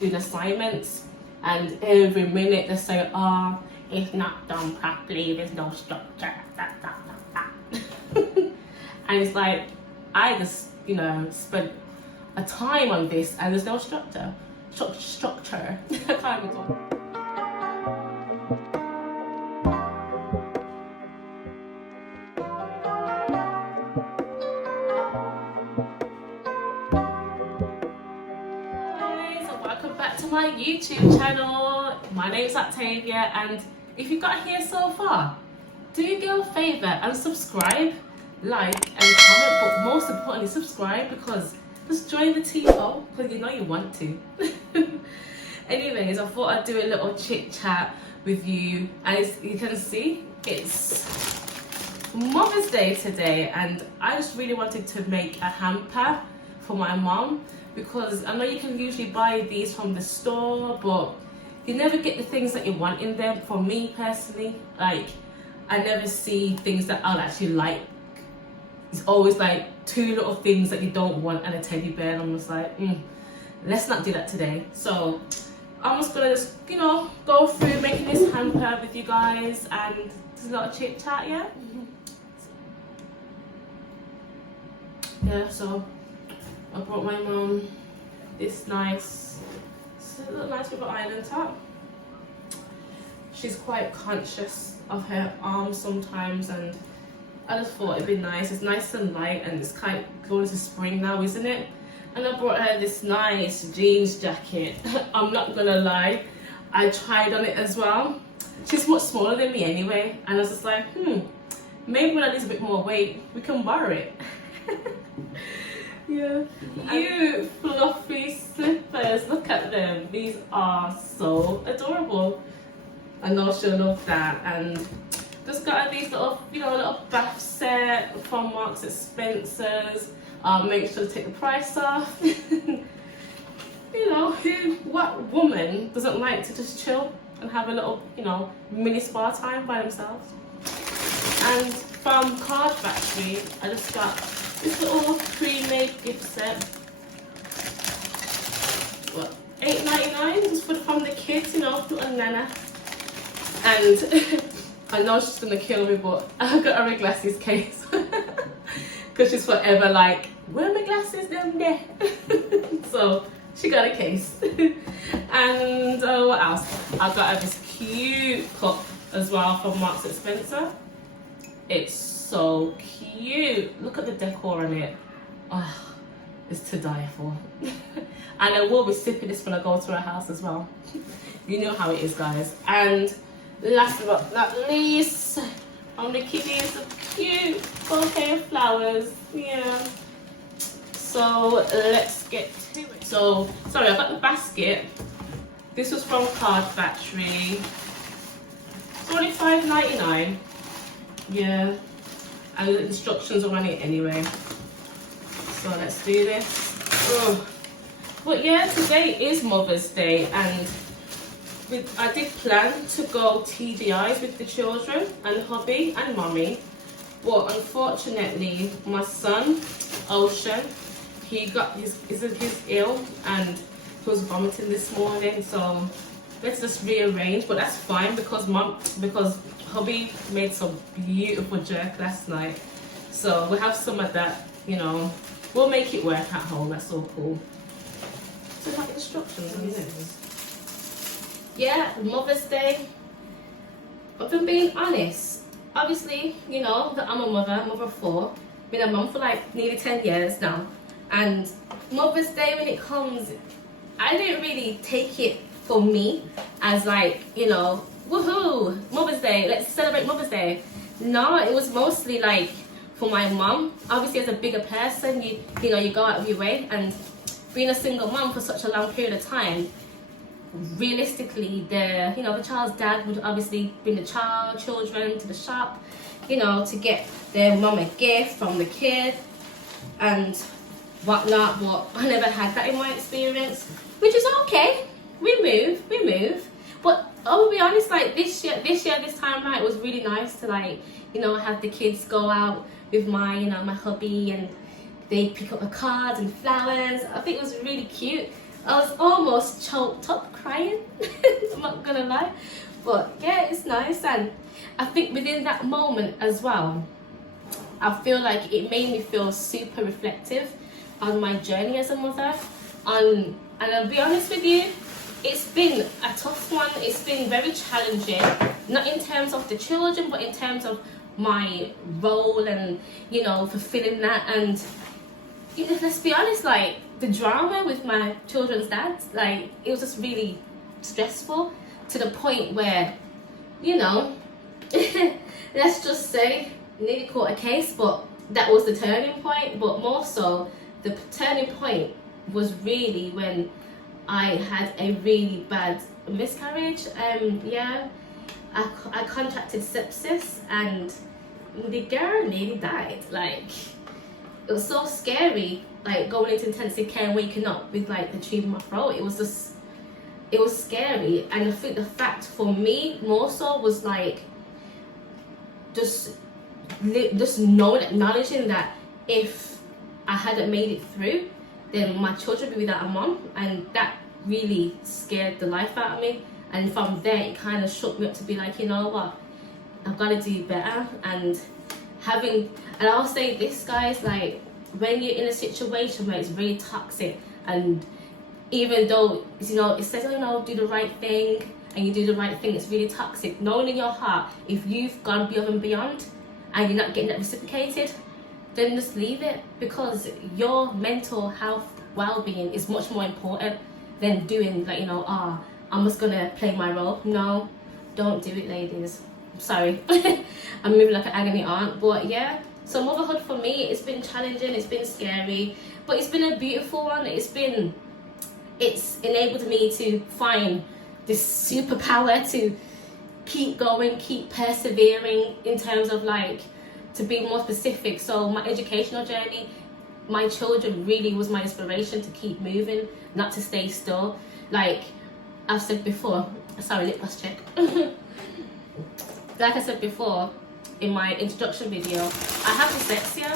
doing assignments, and every minute they say, oh, it's not done properly, there's no structure, and it's like, I just, you know, spent a time on this and there's no structure. Structure. I can't even talk. Welcome back to my YouTube channel. My name's Octavia, and if you got here so far, do me a favour and subscribe, like and comment, but most importantly subscribe, because just join the TO, because you know you want to. Anyways, I thought I'd do a little chit chat with you. As you can see, it's Mother's Day today, and I just really wanted to make a hamper for my mom, because I know you can usually buy these from the store, but you never get the things that you want in them. For me personally, like, I never see things that I'll actually like. It's always like two little things that you don't want and a teddy bear, and I'm just like, let's not do that today. So I'm just gonna you know, go through making this hamper with you guys, and just a little chit chat, yeah? Yeah, so I brought my mum this nice little island top. She's quite conscious of her arms sometimes, and I just thought it'd be nice. It's nice and light, and it's kind of going to spring now, isn't it? And I brought her this nice jeans jacket. I'm not gonna lie, I tried on it as well. She's much smaller than me anyway, and I was just like, maybe when I lose a bit more weight, we can borrow it. Yeah, cute fluffy slippers. Look at them. These are so adorable. I know she'll love that. And just got her these little, you know, little bath set from Marks and Spencer's. Make sure to take the price off. You know, what woman doesn't like to just chill and have a little, you know, mini spa time by themselves? And from Card Factory, I just got this little pre-made gift set. What, $8.99? Just from the kids, you know, little Nana. And I know she's gonna kill me, but I got her a glasses case. Because she's forever like, where are my glasses down there? So she got a case. And what else? I got her this cute cup as well from Marks and Spencer. It's so cute. Look at the decor on it. Oh, it's to die for. And I will be sipping this when I go to her house as well. You know how it is, guys. And last but not least, on the kiddies, a cute bouquet of flowers. Yeah. So let's get to it. So, sorry, I got the basket. This was from Card Factory. $25.99. Yeah. And the instructions are on it anyway. So let's do this. Oh. But yeah, today is Mother's Day, and I did plan to go TDIs with the children and hubby and mommy, but unfortunately my son Ocean, he got he's ill and he was vomiting this morning, so let's just rearrange. But that's fine, because hubby made some beautiful jerk last night, so we'll have some of that, you know, we'll make it work at home. That's so cool. So like instructions on this. Yeah, Mother's Day. I've been being honest. Obviously, you know that I'm a mother of 4. Been a mum for like nearly 10 years now. And Mother's Day, when it comes, I didn't really take it for me as like, you know, woohoo, Mother's Day, let's celebrate Mother's Day. No, it was mostly like for my mum. Obviously, as a bigger person, you know, you go out of your way, and being a single mum for such a long period of time, realistically, the child's dad would obviously bring the children to the shop, you know, to get their mum a gift from the kid and whatnot. But I never had that in my experience, which is okay. We move. But I will be honest, like this time around, it was really nice to, like, you know, have the kids go out with my, you know, my hubby, and they pick up the cards and flowers. I think it was really cute. I was almost choked up crying. I'm not gonna lie. But yeah, it's nice. And I think within that moment as well, I feel like it made me feel super reflective on my journey as a mother. And I'll be honest with you, it's been a tough one. It's been very challenging, not in terms of the children, but in terms of my role and, you know, fulfilling that. And, you know, let's be honest, like, the drama with my children's dad, like, it was just really stressful to the point where, you know, let's just say, nearly caught a case, but that was the turning point. But more so, the turning point was really when I had a really bad miscarriage. Yeah, I contracted sepsis, and the girl nearly died. Like, it was so scary, like going into intensive care and waking up with like the tube in my throat. It was scary. And I think the fact for me more so was like just knowing, acknowledging that if I hadn't made it through, then my children would be without a mom, and that really scared the life out of me. And from there, it kind of shook me up to be like, you know what, I've got to do better. And I'll say this, guys, like, when you're in a situation where it's really toxic, and even though, you know, it says, oh no, do the right thing, and you do the right thing, it's really toxic. Knowing in your heart, if you've gone above and beyond and you're not getting that reciprocated, then just leave it, because your mental health well-being is much more important than doing, like, you know, I'm just gonna play my role. No, don't do it, ladies. I'm sorry. I'm moving like an agony aunt. But yeah, so motherhood for me, it's been challenging, it's been scary, but it's been a beautiful one. It's enabled me to find this superpower to keep going, keep persevering, in terms of, like, to be more specific. So my educational journey, my children really was my inspiration to keep moving, not to stay still. Like I've said before, sorry, lip gloss check. Like I said before in my introduction video, I have dyslexia,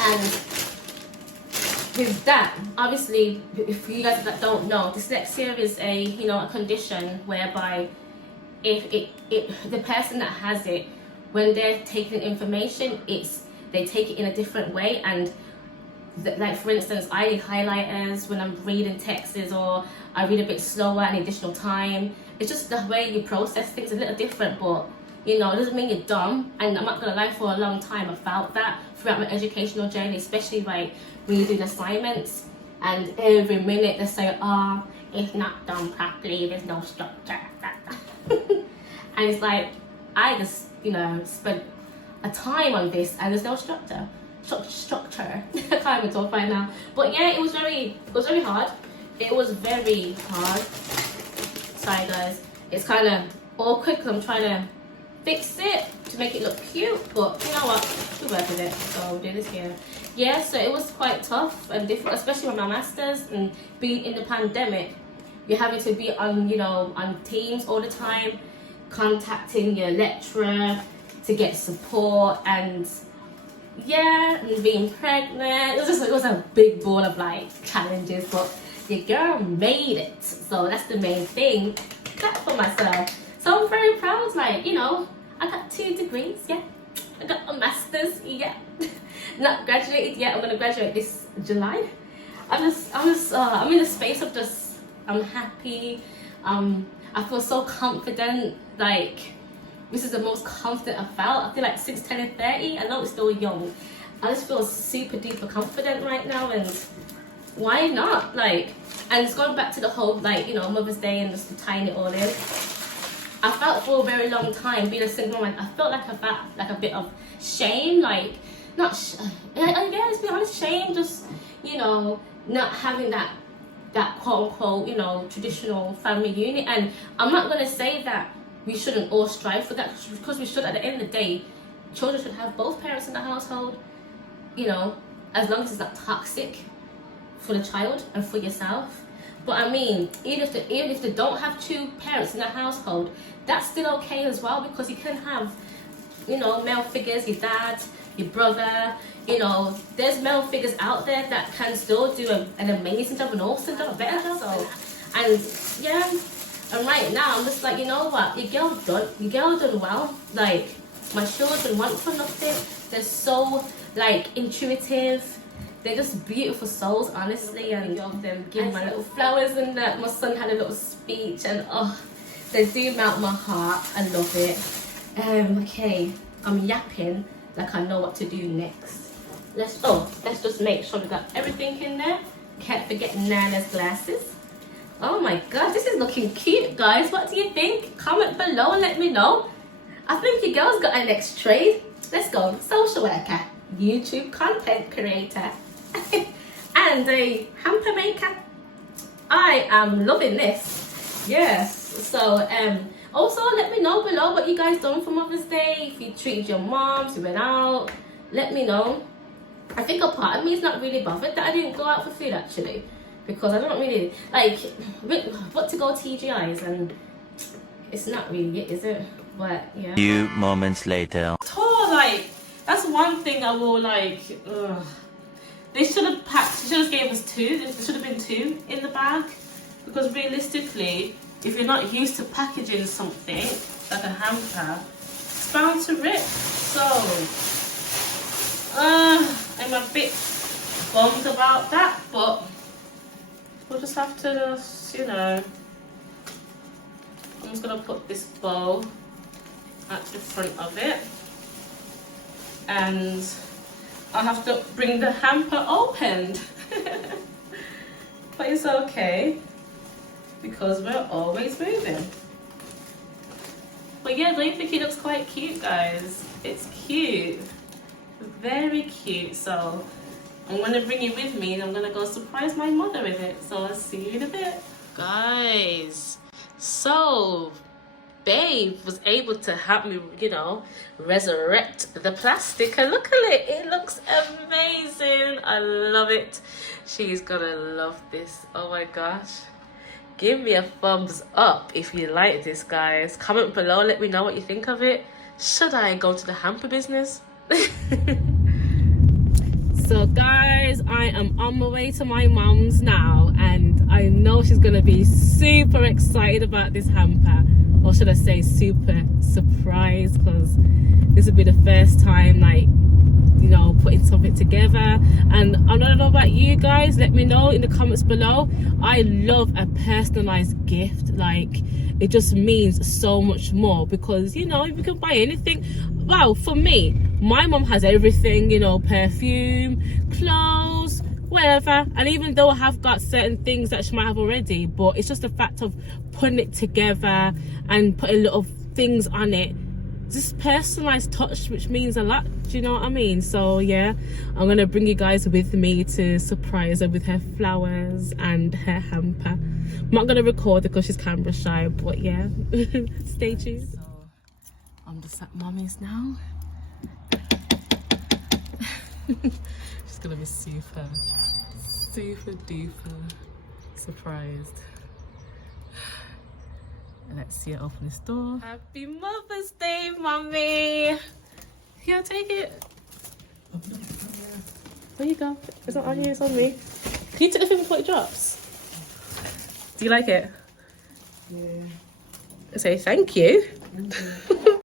and with that, obviously, if you guys that don't know, dyslexia is a, you know, a condition whereby if the person that has it, when they're taking information, they take it in a different way. And like, for instance, I need highlighters when I'm reading texts, or I read a bit slower and additional time. It's just the way you process things a little different, but, you know, it doesn't mean you're dumb. And I'm not gonna lie, for a long time I felt that throughout my educational journey, especially like when you're doing assignments, and every minute they say, oh, it's not done properly, there's no structure. And it's like, I just, you know, spent a time on this and there's no structure. I can't even talk right now. But yeah, it was very hard. It was very hard. Sorry guys, it's kind of awkward because I'm trying to fix it to make it look cute, but you know what, we'll work with it. So we'll do this here. Yeah, so it was quite tough and different, especially with my masters and being in the pandemic. You're having to be on, you know, on Teams all the time, contacting your lecturer to get support, and yeah, and being pregnant. It was a big ball of like challenges, but your girl made it, so that's the main thing. Clap for myself. So I'm very proud. Like, you know, I got 2 degrees. Yeah, I got a master's. Yeah, not graduated yet. I'm gonna graduate this July. I'm in a space of just, I'm happy. I feel so confident. Like, this is the most confident I've felt. I feel like since 10 and 30, I know it's still young, I just feel super duper confident right now, and why not? Like, and it's going back to the whole, like, you know, Mother's Day and just tying it all in. I felt for a very long time, being a single woman, I felt like a bit of shame, like, I guess, to be honest, shame, just, you know, not having that quote unquote, you know, traditional family unit. And I'm not going to say that we shouldn't all strive for that, because we should. At the end of the day, children should have both parents in the household, you know, as long as it's not toxic for the child and for yourself. But I mean, even if they don't have 2 parents in the household, that's still okay as well, because you can have, you know, male figures, your dad, your brother. You know, there's male figures out there that can still do an amazing job, an awesome job, a better job. So, and yeah, and right now I'm just like, you know what, your girl done well. Like, my children want for nothing. They're so like intuitive. They're just beautiful souls, honestly, and of them giving my little flowers, and that my son had a little speech, and oh, they do melt my heart. I love it. Okay, I'm yapping like I know what to do next. Let's just make sure we got everything in there. Can't forget Nana's glasses. Oh my god, this is looking cute, guys. What do you think? Comment below and let me know. I think your girl's got her next trade. Let's go. Social worker, YouTube content creator, and a hamper maker. I am loving this. Yes. So also let me know below what you guys done for Mother's Day. If you treated your moms, you went out, let me know. I think a part of me is not really bothered that I didn't go out for food, actually, because I don't really like what to go TGI's, and it's not really it, is it? But yeah. Few moments later. Oh, like, that's one thing I will like. They should have packed. They should have gave us two. There should have been two in the bag, because realistically, if you're not used to packaging something like a hamper, it's bound to rip. So I'm a bit bummed about that, but we'll just have to just, you know. I'm just gonna put this bow at the front of it, and I'll have to bring the hamper opened. But it's okay, because we're always moving. But yeah, don't you think it looks quite cute, guys? It's cute, very cute. So I'm gonna bring you with me, and I'm gonna go surprise my mother with it. So I'll see you in a bit, guys. So babe was able to help me, you know, resurrect the plastic, and look at it. It looks amazing. I love it. She's gonna love this. Oh my gosh. Give me a thumbs up if you like this, guys. Comment below, let me know what you think of it. Should I go to the hamper business? So guys, I am on my way to my mum's now, and I know she's gonna be super excited about this hamper, or should I say super surprised, because this will be the first time, like, you know, putting something together. And I don't know about you guys, let me know in the comments below. I love a personalized gift. Like, it just means so much more, because, you know, you can buy anything. Wow, for me, my mum has everything, you know, perfume, clothes, whatever. And even though I have got certain things that she might have already, but it's just the fact of putting it together and putting little things on it, just personalized touch, which means a lot. Do you know what I mean? So yeah, I'm gonna bring you guys with me to surprise her with her flowers and her hamper. I'm not gonna record it because she's camera shy, but yeah. Stay tuned. So I'm just at mommy's now. She's gonna be super duper surprised. Let's see her open this door. Happy Mother's Day, Mommy! Here, take it. There you go. It's not on you, it's on me. Can you take the thing before it drops? Do you like it? Yeah. Say thank you. Thank you.